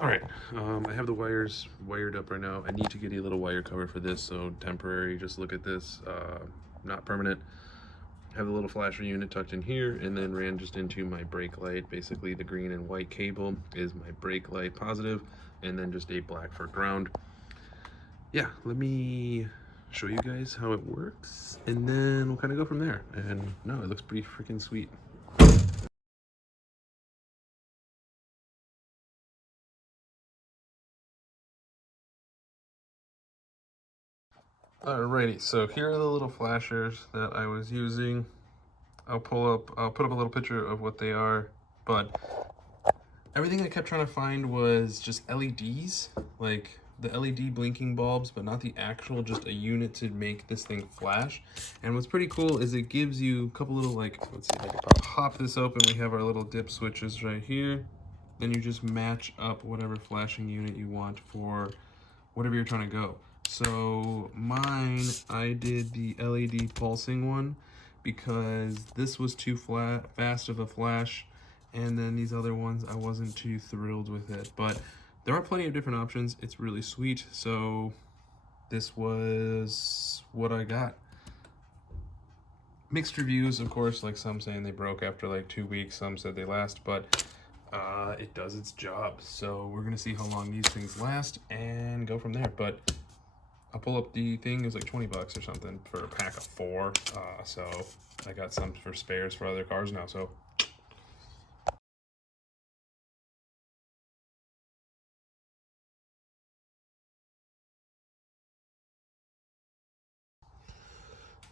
Alright, I have the wires wired up right now. I need to get a little wire cover for this, so temporary, just look at this, not permanent. I have the little flasher unit tucked in here, and then ran just into my brake light. Basically the green and white cable is my brake light positive, and then just a black for ground. Yeah, let me show you guys how it works, and then we'll kind of go from there. And no, it looks pretty freaking sweet. Alrighty, so here are the little flashers that I was using. I'll put up a little picture of what they are, but everything I kept trying to find was just LEDs, like the LED blinking bulbs, but not the actual, just a unit to make this thing flash. And what's pretty cool is it gives you a couple little, like, let's see if I can pop this open. We have our little dip switches right here. Then you just match up whatever flashing unit you want for whatever you're trying to go. So mine, I did the LED pulsing one because this was too fast of a flash, and then these other ones I wasn't too thrilled with it. But there are plenty of different options. It's really sweet. So this was what I got. Mixed reviews, of course, like some saying they broke after like 2 weeks, some said they last, but it does its job. So we're gonna see how long these things last and go from there. But I'll pull up the thing. It was like 20 bucks or something for a pack of 4. So I got some for spares for other cars now. So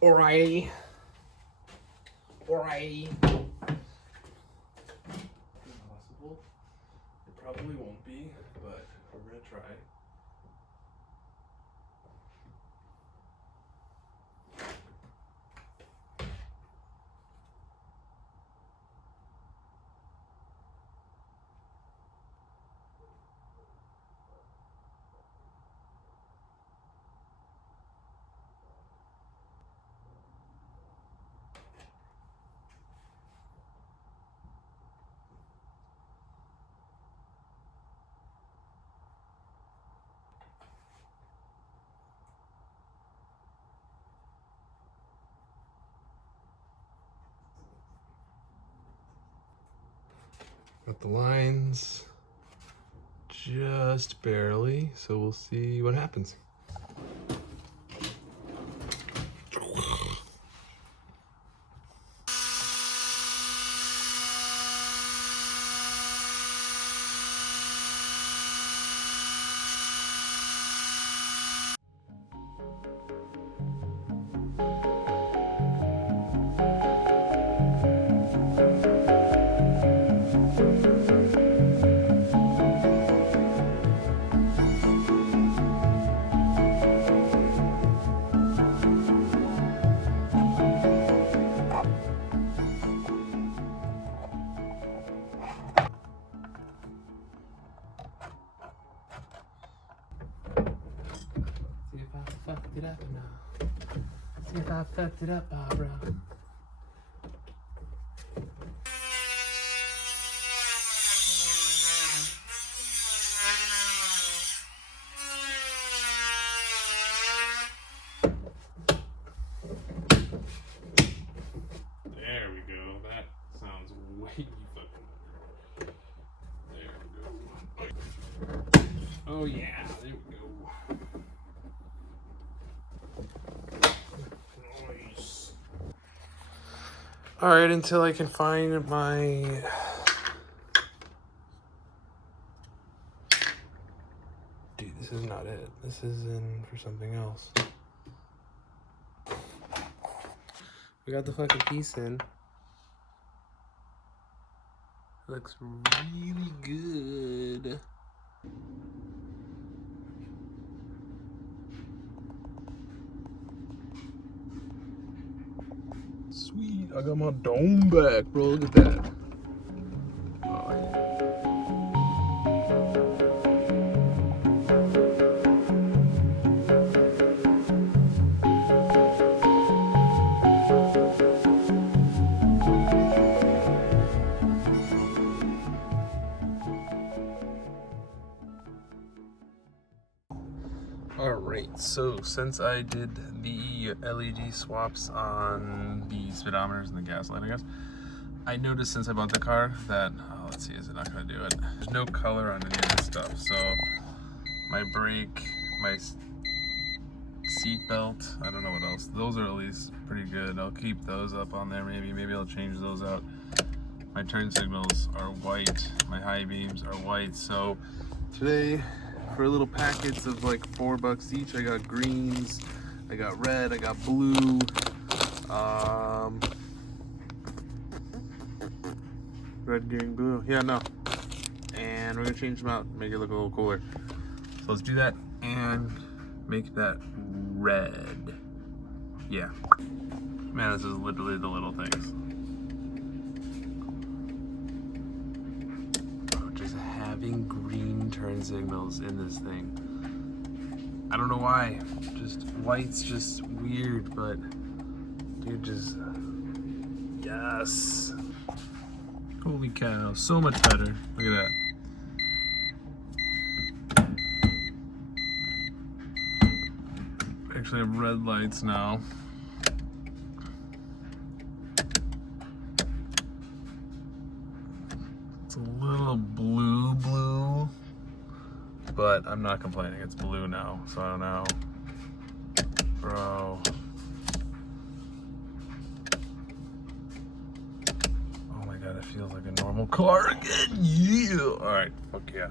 alrighty. Possible. It probably won't be, but we're gonna try. Got the lines just barely, so we'll see what happens. Fucked it up now. See if I fucked it up, Barbara. There we go. That sounds way fucking better. Oh yeah, there we go. Nice. All right, until I can find my dude, this is not it. This is in for something else. We got the fucking piece in. Looks really good. Sweet, I got my dome back, bro. Look at that. Oh, yeah. Alright, so since I did the LED swaps on the speedometers and the gas light, I guess, I noticed since I bought the car that, oh, let's see, is it not going to do it? There's no color on any of this stuff, so my brake, my seat belt, I don't know what else, those are at least pretty good. I'll keep those up on there maybe I'll change those out. My turn signals are white, my high beams are white, so today, for a little packets of like $4 each, I got greens, I got red, I got blue, red, green, blue, yeah, no, and we're gonna change them out, make it look a little cooler. So let's do that and make that red. Yeah, man, this is literally the little things. Just having green turn signals in this thing, I don't know why, just white's just weird, but dude, just yes, holy cow, so much better. Look at that. Actually have red lights now. It's a little blue, but I'm not complaining. It's blue now, so I don't know. Bro. Oh my god, it feels like a normal car again. Yeah. Alright, fuck yeah.